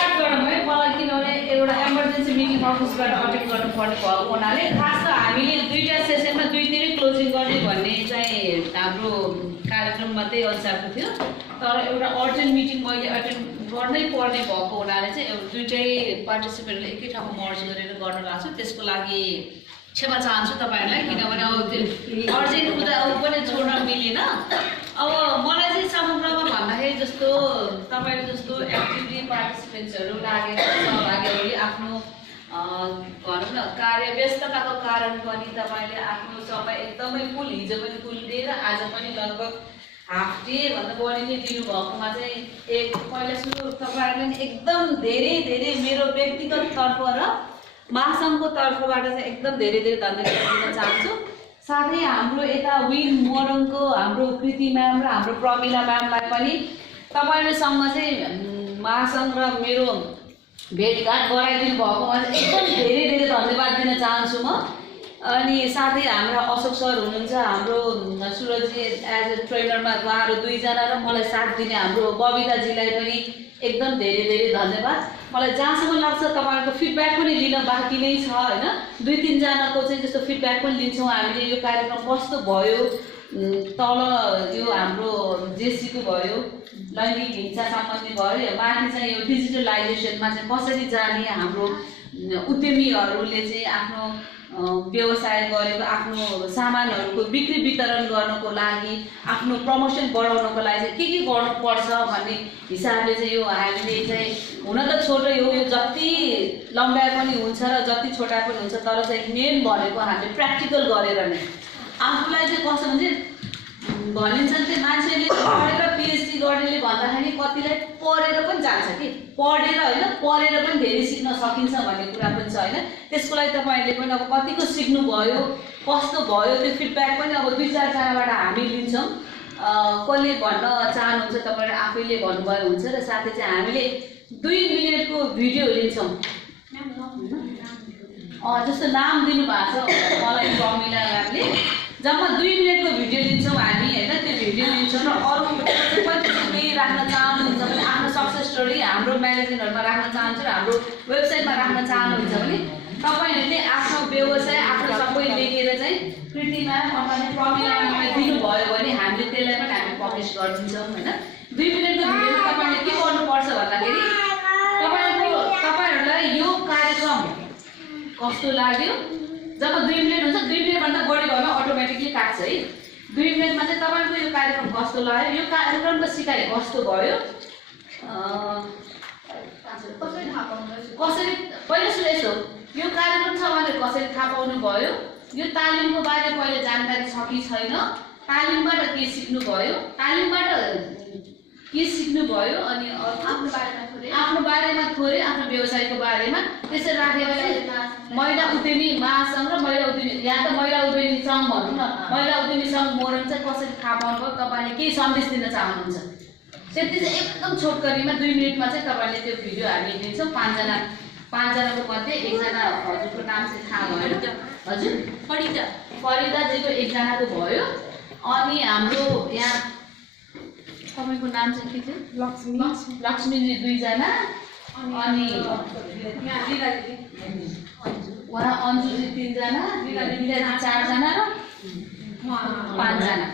Start गरौँ है। मलाई किनभने एउटा इमर्जेन्सी मिटिङ अफिसबाट अटेन्ड गर्नुपर्ने भएको हुनाले खास त हामीले दुईटा सेसनमा दुईतिरै क्लोजिङ गर्ने भन्ने चाहिँ हाम्रो कार्यक्रममा त्यही अनुसारको थियो। तर एउटा अर्जेन्ट मिटिङ मैले अटेन्ड गर्नै पर्ने भएको हुनाले चाहिँ दुईटै पार्टिसिपेन्टले एकै ठाउँमा मर्ज गरेर गर्न लाग्छु। त्यसको लागि क्षमा चाहन्छु तपाईँहरूलाई, किनभने अब त्यो अर्जेन्ट हुँदा पनि छोड्न मिलेन। अब मलाई चाहिँ समग्रमा भन्दाखेरि जस्तो तपाईँहरू जस्तो एक्टिभली पार्टिसिपेन्ट्सहरू लागेर सहभागीहरूले आफ्नो भनौँ न कार्य व्यस्तताको कारण पनि तपाईँले आफ्नो समय एकदमै फुल, हिजो पनि फुल दिएर आज पनि लगभग हाफ डे भन्दा बढी नै दिनुभएकोमा चाहिँ पहिला सुरु तपाईँहरूले एकदम धेरै धेरै मेरो व्यक्तिगत तर्फ र महासङ्घको तर्फबाट चाहिँ एकदम धेरै धेरै धन्यवाद दिन चाहन्छु। साथै हाम्रो यता विन मोरङको हाम्रो कृति म्याम र हाम्रो प्रमिला म्यामलाई पनि तपाईँहरूसँग चाहिँ महासङ्घ र मेरो भेटघाट गराइदिनु भएकोमा चाहिँ एकदम धेरै धेरै धन्यवाद दिन चाहन्छु म। अनि साथै हाम्रा अशोक सर हुनुहुन्छ, हाम्रो सुरजी एज ए ट्रेनरमा उहाँहरू दुईजना र मलाई साथ दिने हाम्रो बबिताजीलाई पनि एकदम धेरै धेरै धन्यवाद। मलाई जहाँसम्म लाग्छ तपाईँहरूको फिडब्याक पनि लिन बाँकी नै छ होइन। दुई तिनजनाको चाहिँ जस्तो फिडब्याक पनि लिन्छौँ हामीले, यो कार्यक्रम कस्तो भयो, तल यो हाम्रो जेसीको भयो, लैङ्गिक हिंसा सम्बन्धी भयो, माथि चाहिँ यो डिजिटलाइजेसनमा चाहिँ कसरी जाने, हाम्रो उद्यमीहरूले चाहिँ आफ्नो व्यवसाय गरेको आफ्नो सामानहरूको बिक्री वितरण गर्नको लागि, आफ्नो प्रमोसन बढाउनको लागि चाहिँ के गर्नुपर्छ भन्ने हिसाबले चाहिँ यो हामीले चाहिँ हुन त छोटो यो जति लम्बाइ पनि हुन्छ र जति छोटा पनि हुन्छ, तर चाहिँ मेन भनेको हामीले प्र्याक्टिकल गरेर नै आफूलाई चाहिँ कसो भन्छ भनिन्छन् कि मान्छेले पढेर पिएचडी गर्नेले भन्दाखेरि कतिलाई पढेर पनि जान्छ कि पढेर होइन पढेर पनि धेरै सिक्न सकिन्छ भन्ने कुरा पनि छ होइन। त्यसको लागि तपाईँहरूले पनि अब कतिको सिक्नुभयो कस्तो भयो त्यो फिडब्याक पनि अब दुई चारजनाबाट हामी लिन्छौँ। कसले भन्न चाहनुहुन्छ तपाईँले आफैले भन्नुभयो हुन्छ र साथै चाहिँ हामीले 2 मिनेटको भिडियो लिन्छौँ। जस्तो नाम दिनुभएको छ मलाई प्रमिला म्यामले, जम्मा 2 मिनेटको भिडियो लिन्छौँ हामी होइन। त्यो भिडियो लिन्छौँ र अरू पनि केही राख्न चाहनुहुन्छ भने आफ्नो सक्सेस स्टोरी हाम्रो म्यागजिनहरूमा राख्न चाहन्छ र हाम्रो वेबसाइटमा राख्न चाहनुहुन्छ भने तपाईँहरूले आफ्नो व्यवसाय आफ्नो सबै लेखेर चाहिँ कृति म्याम अथवा प्रमिला म्यामलाई दिनुभयो भने हामीले त्यसलाई पनि हामी पब्लिस गरिदिन्छौँ होइन। 2 मिनेटको भिडियोमा तपाईँले के गर्नुपर्छ भन्दाखेरि तपाईँहरूलाई यो कार्यक्रम कस्तो लाग्यो, जब 2 मिनेट हुन्छ 2 मिनेटभन्दा बढी भयो भने अटोमेटिकली काट्छ है। 2 मिनेटमा चाहिँ तपाईँको यो कार्यक्रम कस्तो लाग्यो, यो कार्यक्रमको सिकाइ कस्तो भयो, कसरी पहिला सुरु यस्तो यो कार्यक्रम छ भनेर कसरी थाहा पाउनु भयो, यो तालिमको बारेमा पहिले जानकारी छ कि छैन, तालिमबाट के सिक्नुभयो, तालिमबाट के सिक्नुभयो, अनि आफ्नो बारेमा थोरै आफ्नो व्यवसायको बारेमा त्यसरी राखेर महिला उद्यमी महासङ्घ र महिला उद्यमी यहाँ त महिला उद्यमी सङ्घ भनौँ न, महिला उद्यमी सङ्घ मोरङ चाहिँ कसरी थाहा पाउनुभयो, तपाईँले केही सन्देश दिन चाहनुहुन्छ त्यति चाहिँ एकदम छोटकरीमा 2 मिनेटमा चाहिँ तपाईँले त्यो भिडियो हामी दिन्छौँ। 5 जनाको मध्ये एकजना हजुरको नाम चाहिँ थाहा भयो हजुर फरिदाजीको एकजनाको भयो, अनि हाम्रो यहाँ तपाईँको नाम चाहिँ के थियो लक्ष्मीजी 2 जना, अनि उहाँ अन्जुजी 3 जना, विराजी 4 जना र 5 जना।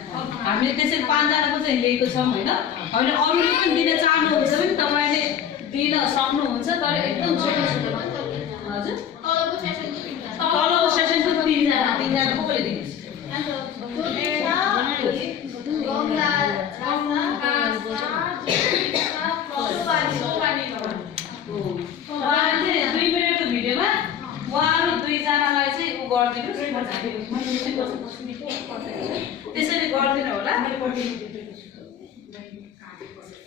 हामीले त्यसरी 5 जनाको चाहिँ लिएको छौँ होइन। होइन अरूले पनि दिन चाहनुहुन्छ भने तपाईँले दिन सक्नुहुन्छ, तर एकदम छोटो छोटो हजुर। तलको सेसनको 3 जना को कसले दिनुहोस् उहाँहरू 2 जनालाई चाहिँ उ गरिदिनुहोस्, त्यसरी गरिदिनु होला।